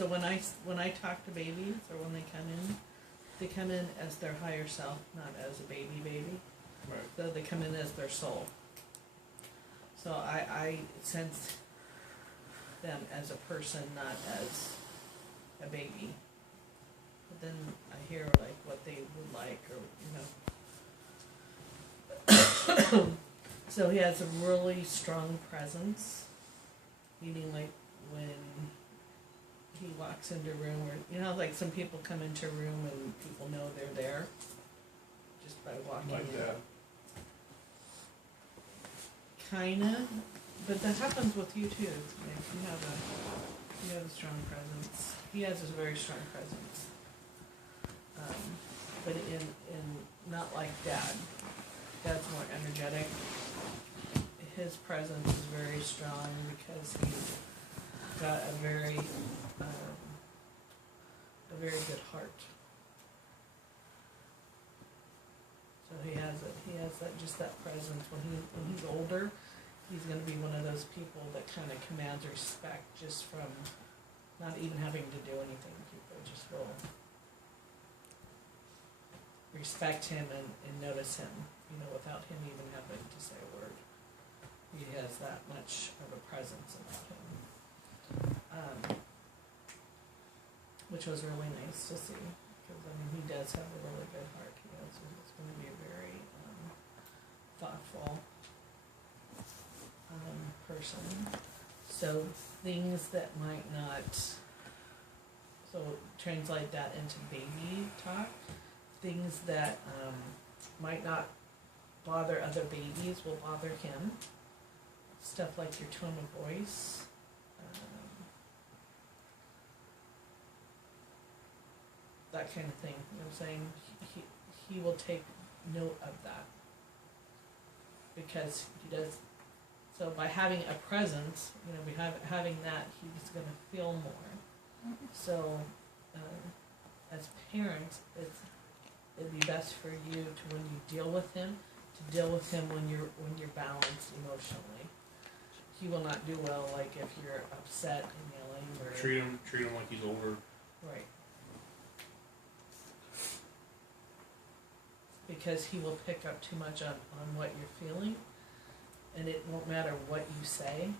So when I talk to babies, or when they come in as their higher self, not as a baby. Right. So they come in as their soul. So I sense them as a person, not as a baby. But then I hear like what they would like, or So he has a really strong presence, meaning like when he walks into a room, or like some people come into a room and people know they're there just by walking Like in. that. Kinda, but that happens with you too. Like you have a strong presence. He has a very strong presence, but in not like Dad. Dad's more energetic. His presence is very strong because he's got a very good heart. So he has that, just that presence. When he's older, he's going to be one of those people that kind of commands respect just from not even having to do anything. People just will respect him and notice him, without him even having to say a word. He has that much of a presence about him, which was really nice to see, because he does have a really good heart. He's going to be a very thoughtful person. So things that might not, so translate that into baby talk, things that might not bother other babies will bother him. Stuff like your tone of voice, that kind of thing. You know what I'm saying? He will take note of that, because he does. So by having a presence, having that, he's going to feel more. So as parents, it'd be best for you to, when you deal with him, to deal with him when you're balanced emotionally. He will not do well like if you're upset and yelling, or treat him like he's older. Right. Because he will pick up too much on what you're feeling, and it won't matter what you say.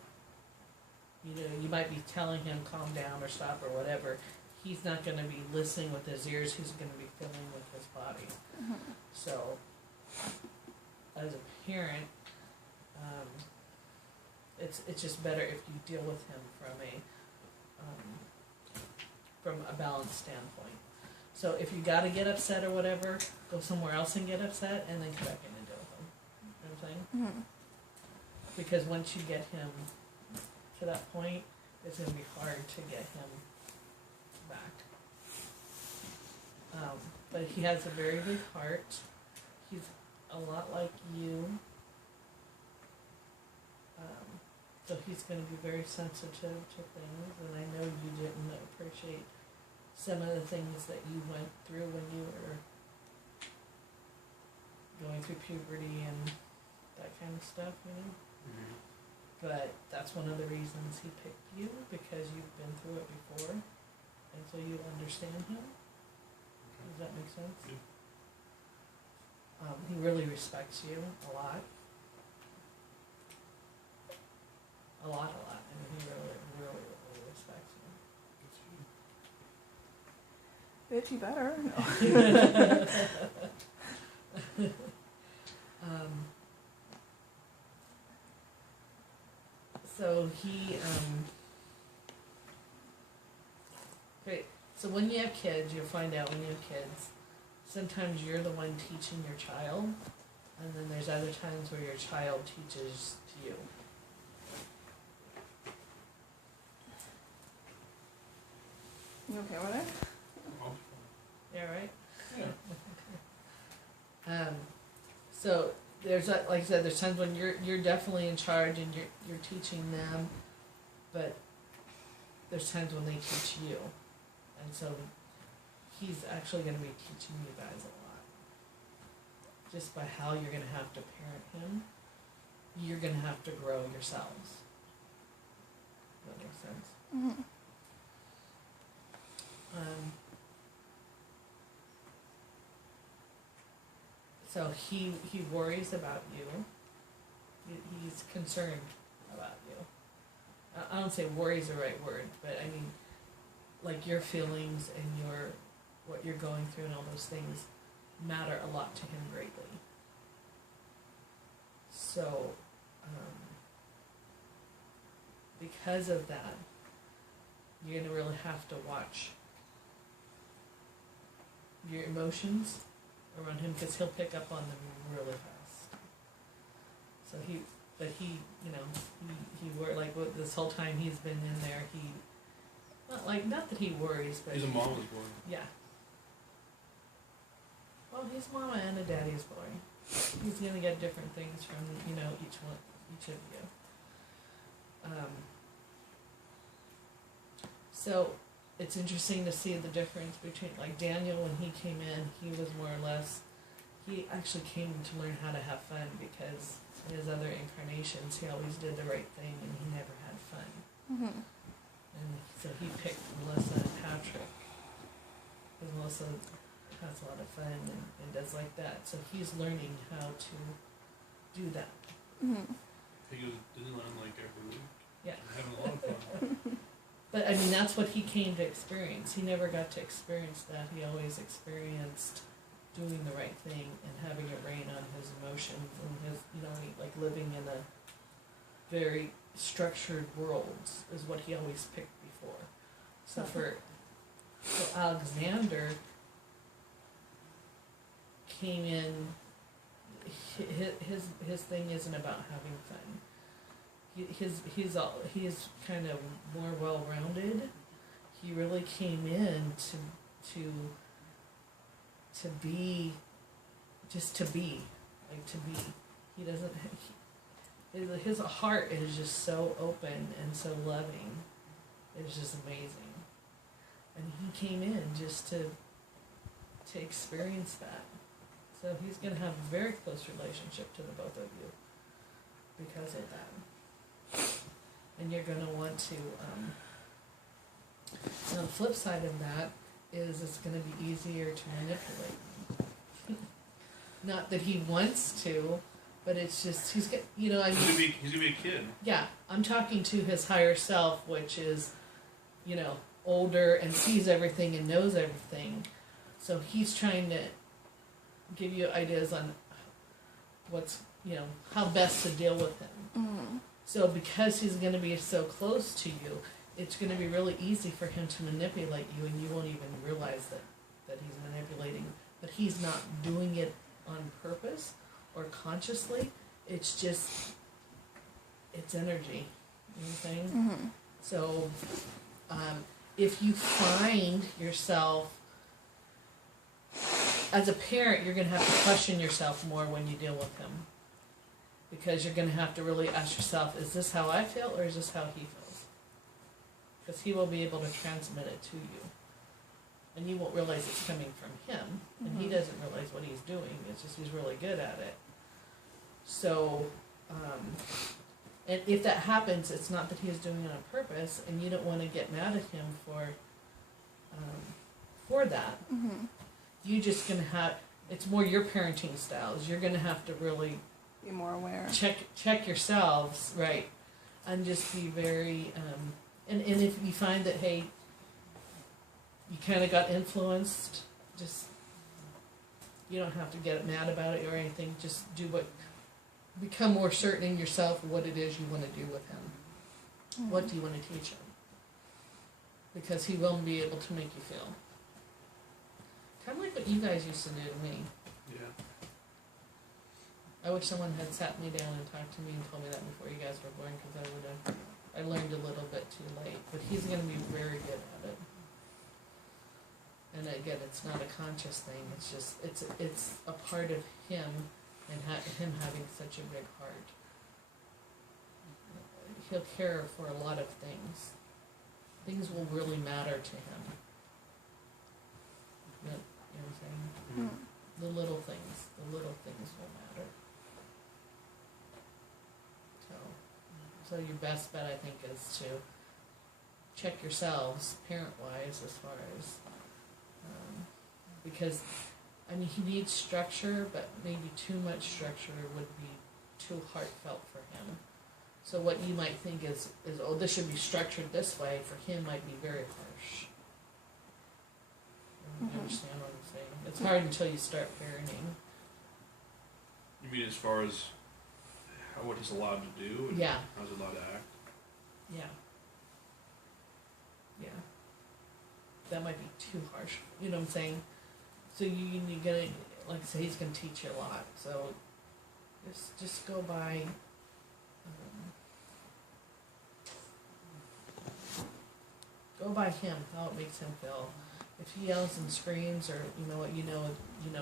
You might be telling him calm down or stop or whatever. He's not going to be listening with his ears. He's going to be feeling with his body. Mm-hmm. So, as a parent, it's just better if you deal with him from a balanced standpoint. So if you got to get upset or whatever, go somewhere else and get upset, and then come back in and deal with him. You know what I'm saying? Mm-hmm. Because once you get him to that point, it's going to be hard to get him back. But he has a very big heart. He's a lot like you. So he's going to be very sensitive to things, and I know you didn't appreciate some of the things that you went through when you were going through puberty and that kind of stuff, Mm-hmm. But that's one of the reasons he picked you, because you've been through it before, and so you understand him. Does that make sense? Yeah. He really respects you a lot. A lot. I mean, he really respects you. Bitch, you better. No. So he, great. So when you have kids, you'll find out when you have kids, sometimes you're the one teaching your child, and then there's other times where your child teaches to you. You okay with it? Yeah, right? Yeah. So there's, like I said, there's times when you're definitely in charge and you're teaching them, but there's times when they teach you, and so he's actually going to be teaching you guys a lot. Just by how you're going to have to parent him, you're going to have to grow yourselves. Does that make sense? Mm-hmm. So he worries about you. He's concerned about you. I don't say worry is the right word, but I mean, like your feelings and what you're going through and all those things matter a lot to him greatly. So, because of that, you're gonna really have to watch your emotions around him, because he'll pick up on them really fast. So he like this whole time he's been in there, not that he worries, but He's a mama's boy. yeah. Well, he's mama and a daddy's boy. He's gonna get different things from each of you. So it's interesting to see the difference between, like, Daniel, when he came in, he was more or less, he actually came to learn how to have fun, because in his other incarnations he always did the right thing and he never had fun. Mm-hmm. And so he picked Melissa and Patrick, because Melissa has a lot of fun and does like that. So he's learning how to do that. Mm-hmm. He goes to Disneyland like every week. Yeah. Having a lot of fun. But I mean, that's what he came to experience. He never got to experience that. He always experienced doing the right thing and having it rain on his emotions and his, like living in a very structured world is what he always picked before. So for Alexander came in, his thing isn't about having fun. He's kind of more well-rounded. He really came in to be, just to be, like to be. He doesn't. His heart is just so open and so loving. It's just amazing. And he came in just to experience that. So he's going to have a very close relationship to the both of you because of that. And you're going to want to, now the flip side of that is it's going to be easier to manipulate. Not that he wants to, but it's just, he's gonna be a kid. Yeah, I'm talking to his higher self, which is, older and sees everything and knows everything. So he's trying to give you ideas on what's, how best to deal with him. Mm-hmm. So because he's going to be so close to you, it's going to be really easy for him to manipulate you, and you won't even realize that he's manipulating. But he's not doing it on purpose or consciously. It's just, it's energy. You know what I'm saying? Mm-hmm. So if you find yourself, as a parent, you're going to have to question yourself more when you deal with him. Because you're going to have to really ask yourself, is this how I feel or is this how he feels? Because he will be able to transmit it to you. And you won't realize it's coming from him. And he doesn't realize what he's doing. It's just he's really good at it. So, and if that happens, it's not that he's doing it on purpose, and you don't want to get mad at him for that. Mm-hmm. You just going to have, it's more your parenting styles. You're going to have to really be more aware. Check yourselves, right, and just be very, and if you find that, hey, you kind of got influenced, just, you don't have to get mad about it or anything, just become more certain in yourself of what it is you want to do with him. Mm-hmm. What do you want to teach him? Because he will be able to make you feel. Kind of like what you guys used to do to me. Yeah. I wish someone had sat me down and talked to me and told me that before you guys were born, because I learned a little bit too late. But he's going to be very good at it. And again, it's not a conscious thing. It's just, it's a part of him and him having such a big heart. He'll care for a lot of things. Things will really matter to him. You know what I'm saying? Mm-hmm. The little things will matter. So your best bet, I think, is to check yourselves, parent-wise, as far as, because, I mean, he needs structure, but maybe too much structure would be too heartfelt for him. So what you might think is, oh, this should be structured this way, for him might be very harsh. You Mhm. understand what I'm saying? It's hard until you start parenting. You mean as far as what he's allowed to do and Yeah. how he's allowed to act? Yeah. Yeah. That might be too harsh. You know what I'm saying? So you're gonna, like I say, he's gonna teach you a lot. So just go by. Go by him, how it makes him feel. If he yells and screams, or you know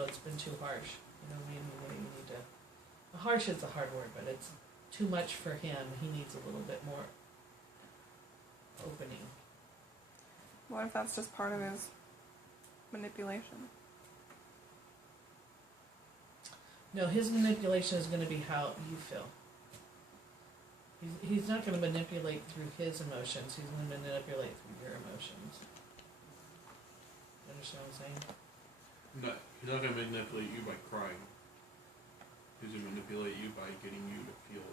it's been too harsh. You know, maybe you need to. Harsh is a hard word, but it's too much for him. He needs a little bit more opening. What if that's just part of his manipulation? No, his manipulation is going to be how you feel. He's not going to manipulate through his emotions. He's going to manipulate through your emotions. You understand what I'm saying? No, he's not going to manipulate you by crying. He's going to manipulate you by getting you to feel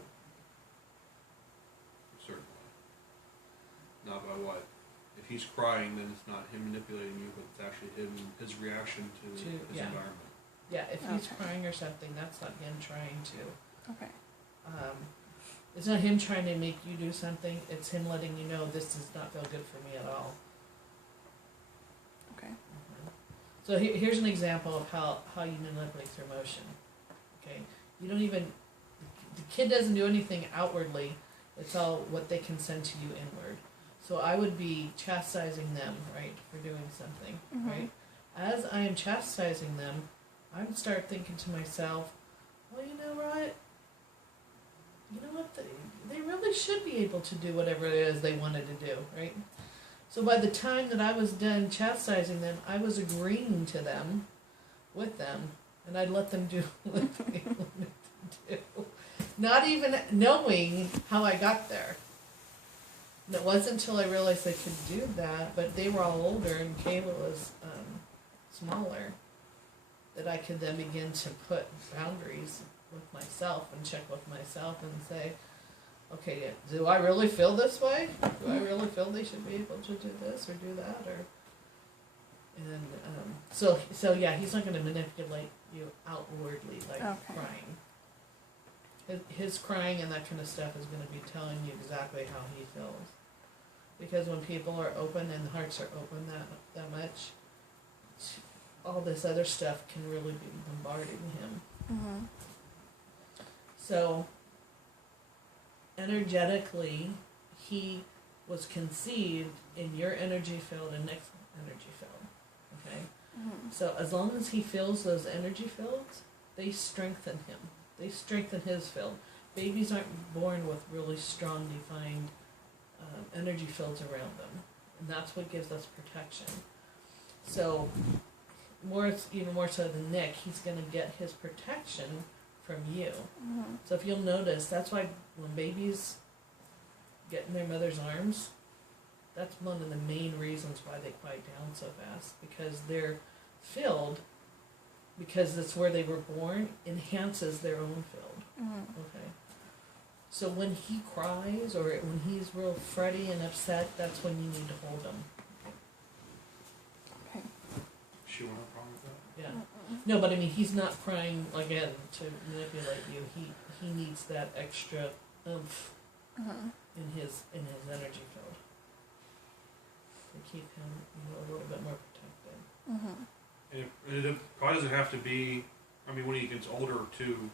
a certain way. Not by what. If he's crying, then it's not him manipulating you, but it's actually his reaction to his yeah. environment. Yeah, if he's Okay. crying or something, that's not him trying to. Okay. It's not him trying to make you do something. It's him letting you know this does not feel good for me at all. Okay. So here's an example of how you manipulate through emotion. Okay, you don't even, the kid doesn't do anything outwardly. It's all what they can send to you inward. So I would be chastising them, right, for doing something, Mhm. right? As I am chastising them, I would start thinking to myself, well, you know what? They really should be able to do whatever it is they wanted to do, right? So by the time that I was done chastising them, I was agreeing to them, with them, and I'd let them do what they wanted to do. Not even knowing how I got there. And it wasn't until I realized they could do that, but they were all older and Kayla was smaller, that I could then begin to put boundaries with myself and check with myself and say, okay, do I really feel this way? Do I really feel they should be able to do this or do that? So yeah, he's not going to manipulate you outwardly like Okay. crying. His crying and that kind of stuff is going to be telling you exactly how he feels. Because when people are open and hearts are open that much, all this other stuff can really be bombarding him. Mhm. So, energetically, he was conceived in your energy field and Nick's energy field. Okay? Mhm. So, as long as he feels those energy fields, they strengthen him. They strengthen his field. Babies aren't born with really strong, defined energy fields around them. And that's what gives us protection. So, even more so than Nick, he's going to get his protection from you. Mhm. So if you'll notice, that's why when babies get in their mother's arms, that's one of the main reasons why they quiet down so fast, because they're filled, because it's where they were born, enhances their own field. Mhm. Okay. So when he cries or when he's real fretty and upset, that's when you need to hold him. Okay. She won't have a problem with that. Yeah. Mm-mm. No, but I mean, he's not crying again to manipulate you. He needs that extra oomph Mhm. in his energy field to keep him, a little bit more protected. Mhm. And it probably doesn't have to be, I mean, when he gets older too,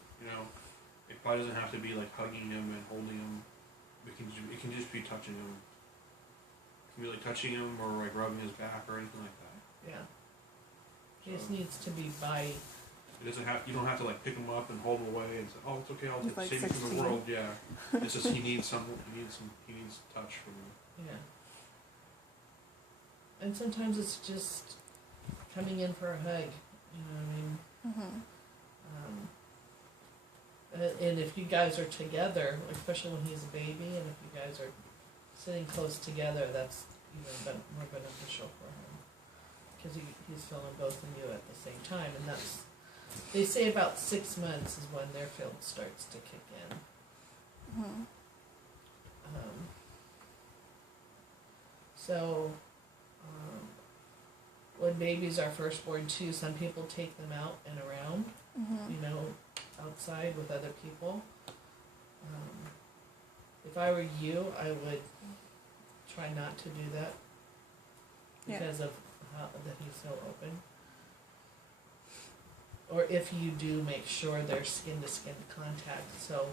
it probably doesn't have to be like hugging him and holding him. It can just be touching him. It can be like touching him or like rubbing his back or anything like that. Yeah. He just So needs to be by. you don't have to like pick him up and hold him away and say, oh, it's okay, I'll He's like save you from 16. the world. Yeah. It's just he needs touch from you. Yeah. And sometimes it's just coming in for a hug. You know what I mean? Mhm. And if you guys are together, especially when he's a baby, and if you guys are sitting close together, that's but we're gonna have to show for him. Cause he's filling both of you at the same time, and that's, they say about 6 months is when their field starts to kick in. Mhm. So, when babies are firstborn too, some people take them out and around, Mhm. you know, outside with other people. If I were you, I would try not to do that Yeah. because of how that he's so open. Or if you do, make sure there's skin to skin contact. So,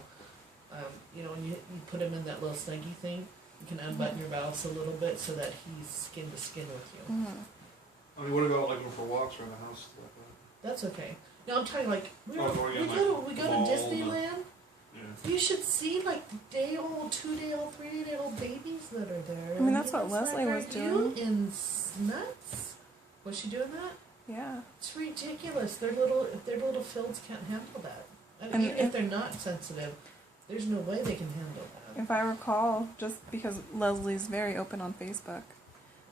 you know, when you put him in that little snuggie thing, you can unbutton your valves a little bit so that he's skin to skin with you. Mhm. I mean, what about like going for walks around the house like that? That's okay. No, I'm talking like we Oh, going in, we like, go the to mall, Disneyland. Yeah. You should see like day-old, 2-day-old, 3-day-old babies that are there. I mean, that's what it's Leslie like, was are doing. You in nuts? Was she doing that? Yeah. It's ridiculous. Their little fields can't handle that. And And even if they're not sensitive, there's no way they can handle that. If I recall, just because Leslie's very open on Facebook,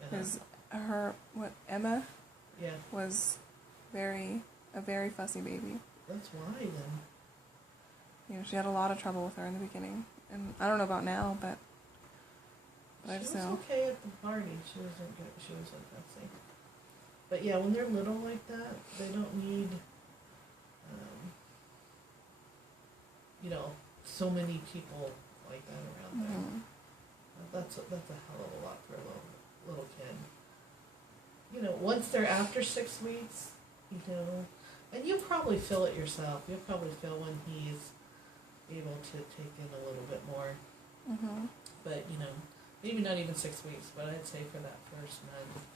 Uh-huh. is Emma Yeah, was a very fussy baby. that's why then. You know, she had a lot of trouble with her in the beginning, and I don't know about now, but I She just was know. okay at the party. She wasn't good. She wasn't fussy. But yeah, when they're little like that, they don't need, you know, so many people like that around there. Mhm. That's a hell of a lot for a little kid. You know, once they're after 6 weeks, you know, and you'll probably feel it yourself. You'll probably feel when he's able to take in a little bit more. Mhm. But you know, maybe not even 6 weeks. But I'd say for that first month,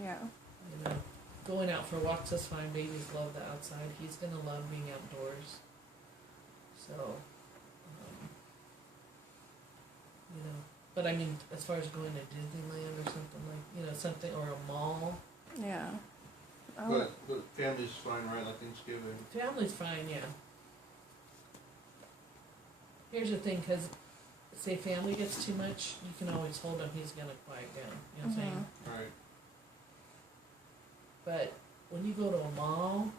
Yeah. you know, going out for walks is fine. Babies love the outside. He's gonna love being outdoors. So, you know. But I mean, as far as going to Disneyland or something something or a mall, Yeah. Oh. But family's fine, right? Like Thanksgiving. family's fine, yeah. Here's the thing, because say family gets too much, you can always hold him. He's gonna quiet down. You know what I'm saying? Right. But when you go to a mall,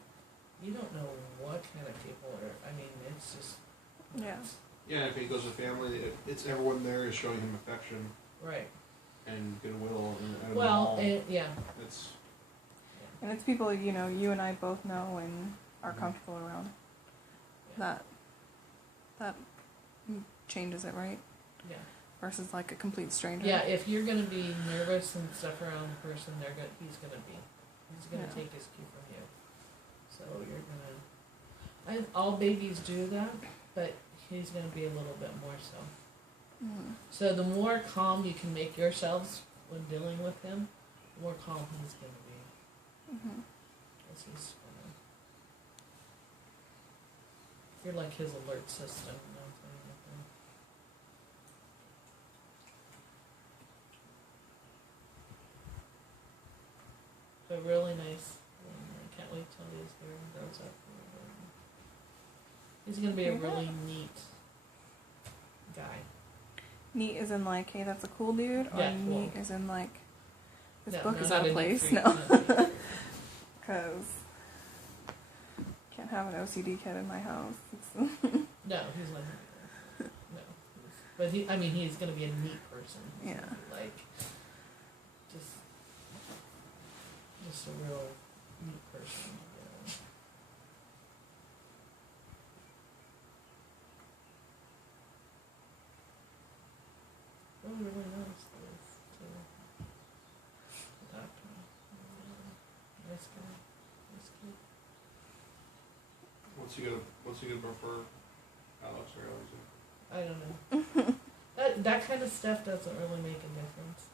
you don't know what kind of people are. I mean, it's just Yeah. Yeah, if he goes to family, it's everyone there is showing him affection right. and goodwill. And Well, yeah. it's And it's people, you know, you and I both know and are comfortable around. That changes it, right? Yeah. Versus like a complete stranger. Yeah, if you're gonna be nervous and stuff around the person, he's gonna Yeah. take his cue from you. So you're gonna, all babies do that, but he's gonna be a little bit more so. Mhm. So the more calm you can make yourselves when dealing with him, the more calm he's gonna be. Mhm. 'Cause you're like his alert system, you know what I'm saying? But really nice. I can't wait till he's here and grows up. He's gonna be a really neat guy. Neat is in like, hey, that's a cool dude, or Yeah, cool. neat is in like, this No, book no, is not out a of neat place. freak, No, not a neat freak. because can't have an OCD kid in my house. No, he's not. No, but he's gonna be a neat person. He's Yeah. gonna be like, just a real neat person. You know. Really, really nice to talk to him. Nice guy. Nice kid. what's he gonna prefer, Alex or Alexander? I don't know. that kind of stuff doesn't really make a difference.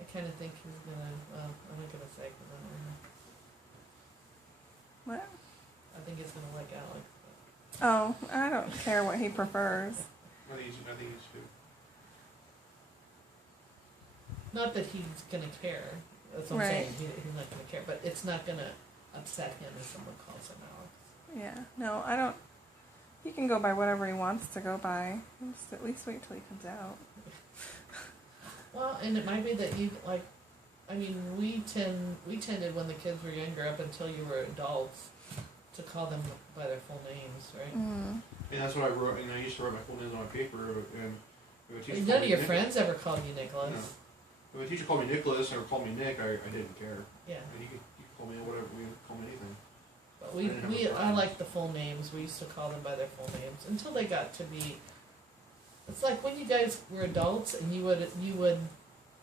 I kind of think he's gonna. Well, I'm not gonna say because I don't know. What? I think he's gonna like Alex. Oh, I don't care what he prefers. I think he's good. Not that he's gonna care. That's what I'm Right. saying. He's not gonna care, but it's not gonna upset him if someone calls him Alex. Yeah. No, I don't. He can go by whatever he wants to go by. Just at least wait till he comes out. Well, and it might be that you, like, I mean, we tended when the kids were younger up until you were adults to call them by their full names, right? Mm. And that's what I wrote, and I used to write my full names on my paper, and if a teacher And called none of me your Nick- friends ever called you Nicholas. No. If a teacher called me Nicholas or called me Nick, I didn't care. Yeah. And you could call me whatever, you could call me anything. But I didn't have a I problem. like the full names. We used to call them by their full names until they got to be. It's like when you guys were adults and you would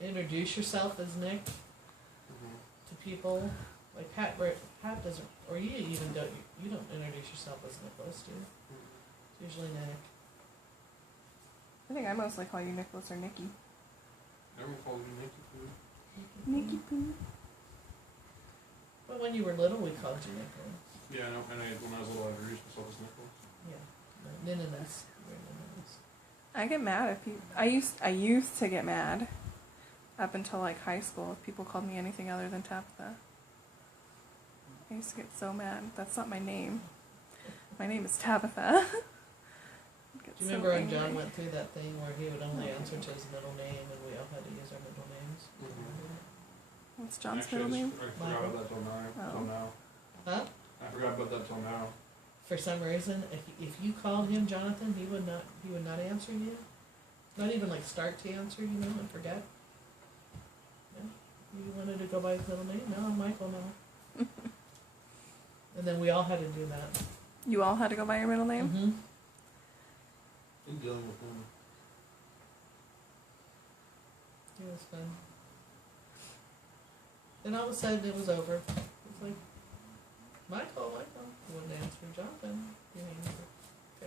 introduce yourself as Nick to people. Like Pat doesn't, or you even don't. You don't introduce yourself as Nicholas, do you? It's usually Nick. I think I mostly call you Nicholas or Nikki. Everyone called me Nicky Poo. Nikki Poo. But when you were little, we called you Nicholas. Yeah, I know, and when I was little, I introduced myself as Nicholas. Yeah. Nininus. I get mad if you. I used to get mad, up until like high school, if people called me anything other than Tabitha. I used to get so mad. That's not my name. My name is Tabitha. Do you remember when John went through that thing where he would only answer to his middle name and we all had to use our middle names? What's John's Actually, middle name? I forgot about that till now. Oh. Till now. Huh? I forgot about that till now. For some reason, if you called him Jonathan, he would not answer you. Not even like start to answer, and forget. Yeah. You wanted to go by his middle name? No, Michael, no. And then we all had to do that. You all had to go by your middle name? Mm-hmm. In dealing with him. It was fun. Then all of a sudden it was over. It was like, Michael. He wouldn't answer. Jonathan. He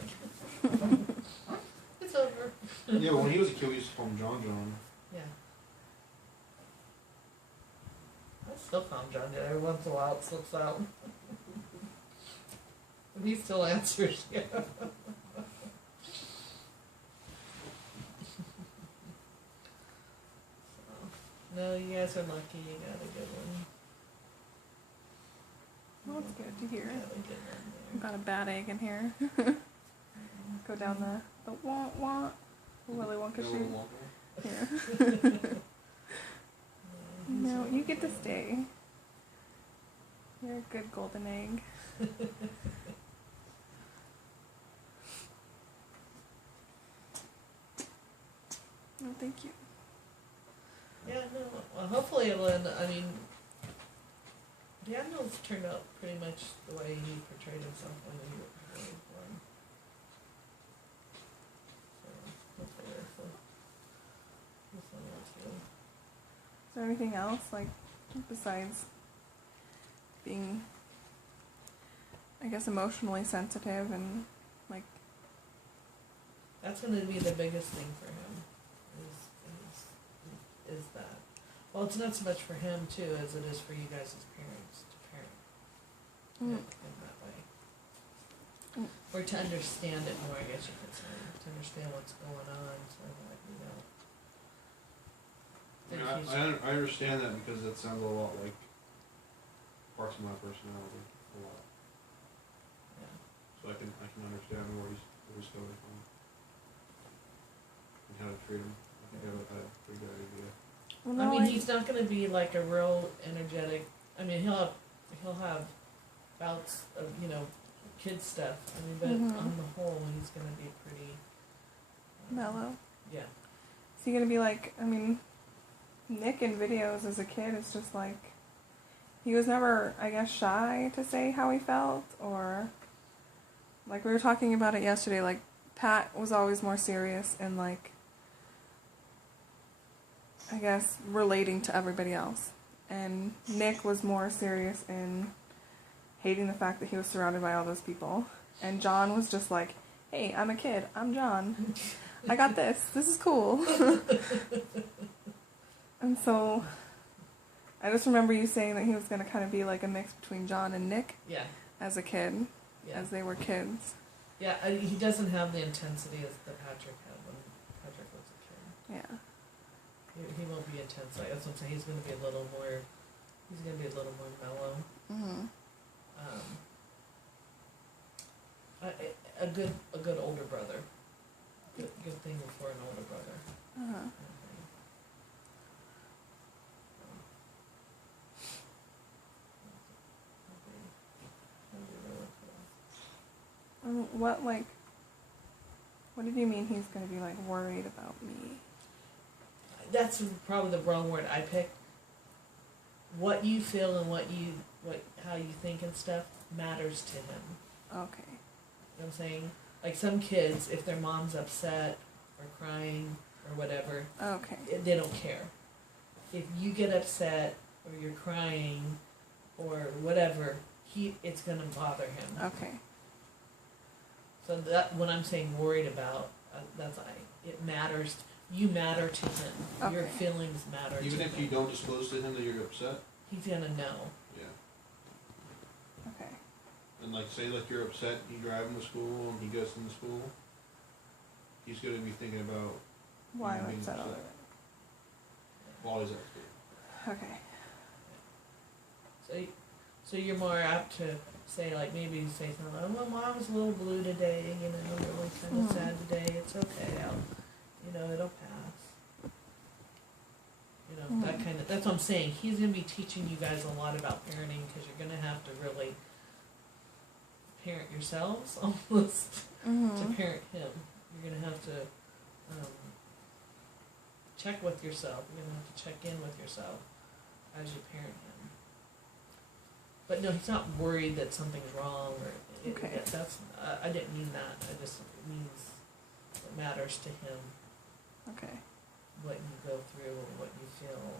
answered. Okay. It's over. Yeah, but when he was a kid, we used to call him John John. Yeah. I still call him John. Every once in a while it slips out. And he still answers. Yeah. No, you guys are lucky. You got a good one. Well, that's good to hear. You got a good one I've there. got a bad egg in here. Go down the wah Willy Wonka Yeah, shoot. Willy Wonka. Here. No, you get to stay. You're a good golden egg. No, thank you. Yeah, no. Well, hopefully it'll end. I mean, Daniel's turned out pretty much the way he portrayed himself when he was born. So hopefully this one will too. Is there anything else, like, besides being, I guess, emotionally sensitive and, like... That's going to be the biggest thing for him. Is that? Well, it's not so much for him too as it is for you guys as parents to parent Mm. in that way, or to understand it more. I guess you could say to understand what's going on. So that I mean, I understand that because it sounds a lot like parts of my personality. A lot. Yeah. So I can understand where he's coming from. And how to treat him. I think I have a pretty good idea. Well, I no, mean, he's not going to be like a real energetic. I mean, he'll have bouts of kid stuff. I mean, but Mhm. on the whole, he's going to be pretty mellow. Yeah. Is he gonna be like, I mean, Nick in videos as a kid is just like, he was never, I guess, shy to say how he felt, or, like, we were talking about it yesterday, like, Pat was always more serious and, like, I guess, relating to everybody else. And Nick was more serious in hating the fact that he was surrounded by all those people. And John was just like, hey, I'm a kid, I'm John. I got this. This is cool. And so, I just remember you saying that he was going to kind of be like a mix between John and Nick Yeah. as a kid, Yeah. as they were kids. Yeah. He doesn't have the intensity as the Patrick had when Patrick was a kid. Yeah. He won't be intense. Like, that's what I'm saying. He's going to be a little more. He's going to be a little more mellow. Mm-hmm. A good older brother. Good thing for an older brother. Uh-huh. What, like, what did you mean he's gonna be, like, worried about me? That's probably the wrong word I picked. What you feel and how you think and stuff matters to him. Okay. You know what I'm saying? Like some kids, if their mom's upset or crying or whatever, Okay. they don't care. If you get upset or you're crying or whatever, it's gonna bother him. Okay. So that when I'm saying worried about, it matters. You matter to him. Okay. Your feelings matter to him. Even if you don't disclose to him that you're upset? He's gonna know. Yeah. Okay. And like, say like you're upset, you drive him to school and he goes into school, he's gonna be thinking about Why you I'm being upset over upset it. while he's at school. Okay. So you're more apt to say, like, maybe you say something like, well, Mom's a little blue today, you know, really kind of sad today, it's okay, it'll pass. That kind of, that's what I'm saying, he's gonna be teaching you guys a lot about parenting, because you're gonna have to really parent yourselves, almost, to parent him. You're gonna have to, check with yourself, you're gonna have to check in with yourself as you parent him. But no, he's not worried that something's wrong, or Okay. I didn't mean that. I just means it matters to him Okay. what you go through or what you feel.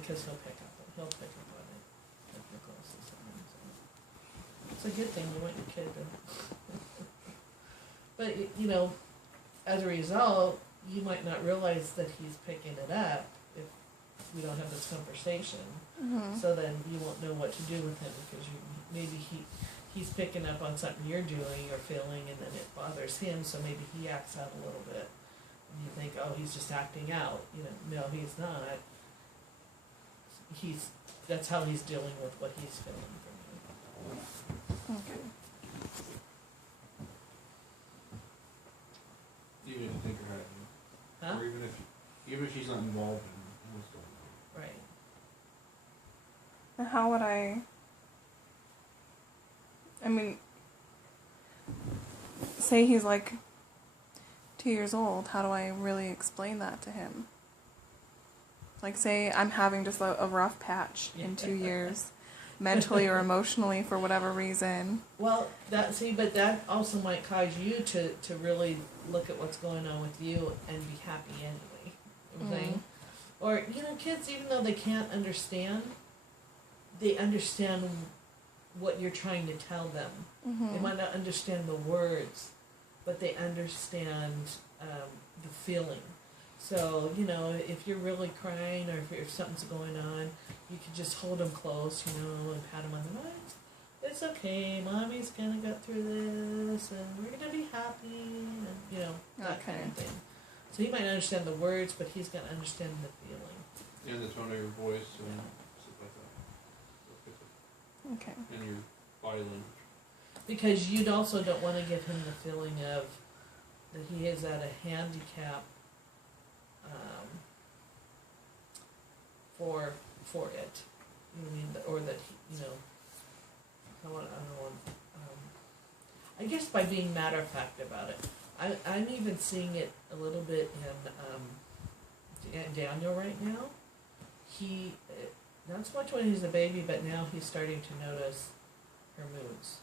Because he'll pick up on it. If you're close to someone, so. It's a good thing you want your kid to. But as a result, you might not realize that he's picking it up if we don't have this conversation. So then you won't know what to do with him, because maybe he's picking up on something you're doing or feeling, and then it bothers him, so maybe he acts out a little bit. And you think, oh, he's just acting out. No, he's not. That's how he's dealing with what he's feeling from you. Okay. Even if you think you're hiding, Huh? or even if she's not involved in what's going on. Right. And how would I mean, say he's like 2 years old, how do I really explain that to him? Like, say I'm having just a rough patch in 2 years, mentally or emotionally, for whatever reason. Well, but that also might cause you to really look at what's going on with you and be happy anyway. You know what I'm saying? Or, kids, even though they can't understand, they understand what you're trying to tell them. They might not understand the words, but they understand the feeling. So, if you're really crying, or if something's going on, you could just hold them close, and pat them on the nose. It's okay, Mommy's gonna get through this, and we're gonna be happy, and, that kind of thing. So he might not understand the words, but he's gonna understand the feeling. And the tone of your voice and Yeah. stuff like that. Okay. And your body language. Because you also don't want to give him the feeling of that he is at a handicap for it. You know what I mean? Or that I guess by being matter of fact about it. I'm even seeing it a little bit in Daniel right now. He not so much when he's a baby, but now he's starting to notice her moods.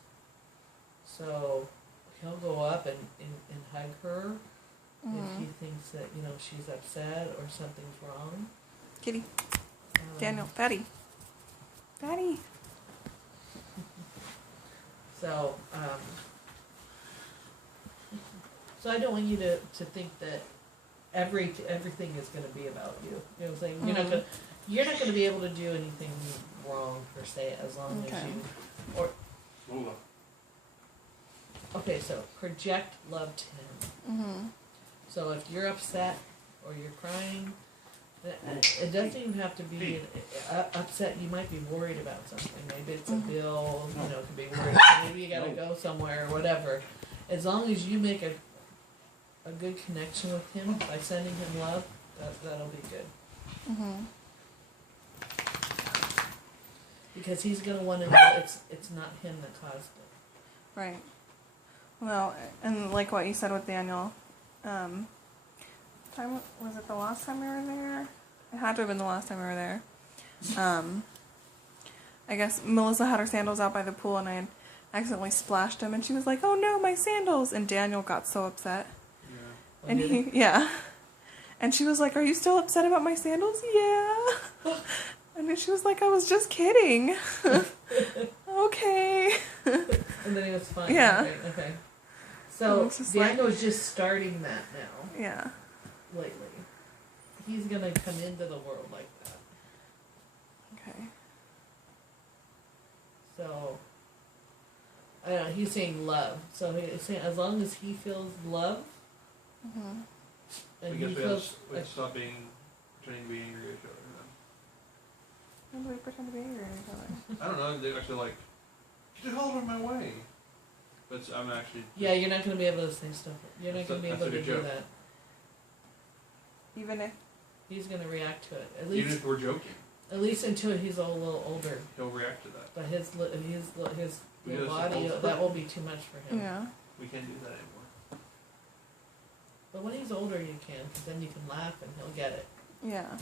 So he'll go up and hug her if he thinks that she's upset or something's wrong. Kitty. Daniel. Daddy. Daddy. So so I don't want you to think that everything is going to be about you. You know what I'm saying? You're not going to be able to do anything wrong per se, as long as you Hold on. Okay, so project love to him. So if you're upset or you're crying, it doesn't even have to be upset. You might be worried about something. Maybe it's a bill. It could be worried. Maybe you gotta go somewhere or whatever. As long as you make a good connection with him by sending him love, that'll be good. because he's gonna want to know it's not him that caused it. Right. Well, and like what you said with Daniel, time was it the last time we were there? It had to have been the last time we were there. I guess Melissa had her sandals out by the pool, and I had accidentally splashed them, and she was like, "Oh no, my sandals!" And Daniel got so upset. Yeah. And and she was like, "Are you still upset about my sandals?" Yeah. And then she was like, "I was just kidding." Okay. And then he was fine. Yeah. Okay. So It's just Daniel's just starting that now. Yeah. Lately, he's gonna come into the world like that. Okay. So I don't know. He's saying love. So he's saying as long as he feels love, Mhm. I and guess he we feels have to stop pretending to be angry at each other. When do we pretend to be angry at each other? I don't know. They actually like, get the hell out of my way. But I'm actually. yeah, you're not gonna be able to say stuff. You're not gonna be That's able a to good do joke. that. Even if He's gonna react to it at Even least. if we're joking, At least until he's a little older. he'll react to that. But his We gotta body, support that him. will be too much for him. yeah. We can't do that anymore. But when he's older, you can, because then you can laugh and he'll get it, Yeah.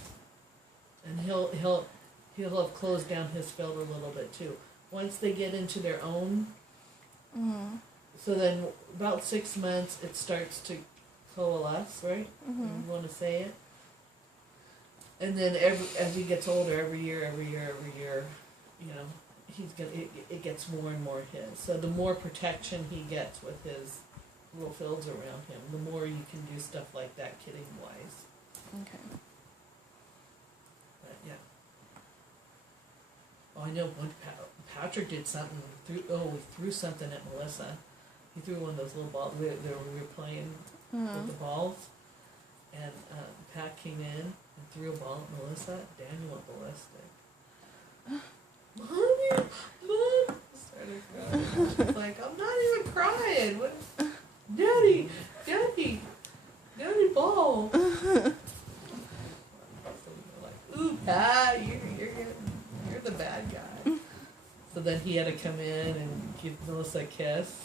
and he'll have closed down his field a little bit too. Once they get into their own, Mhm. so then about 6 months it starts to coalesce, right? Mhm. You want to say it, and then as he gets older, every year, you know, it gets more and more his. So the more protection he gets with his little fields around him, the more you can do stuff like that, kidding wise. Okay. But yeah. Oh, I know one Patrick did something. We threw something at Melissa. He threw one of those little balls. We were playing with Mhm. the balls, and Pat came in and threw a ball at Melissa. Daniel went ballistic. Mommy, Mom! Started crying. She's like, I'm not even crying. What? Daddy, ball. So we're like, ooh, Pat, you're the bad guy. So then he had to come in and give Melissa a kiss.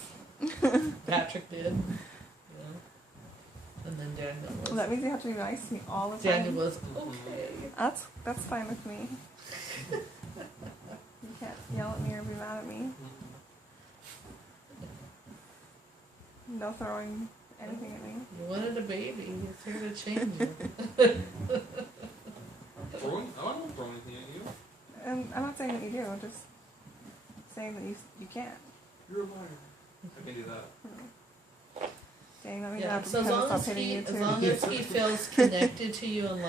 Patrick did. You know? And then Daniel was. Well, that means you have to be nice to me all the time. Daniel was okay. That's fine with me. You can't yell at me or be mad at me. No throwing anything at me. You wanted a baby. It's here to change you. Throwing? I don't throw anything at you. And I'm not saying that you do. I'm just saying that you can't. You're a liar. I can do that. Saying that means I Yeah. have to So as pretend to long stop as hitting you too. he feels connected to you and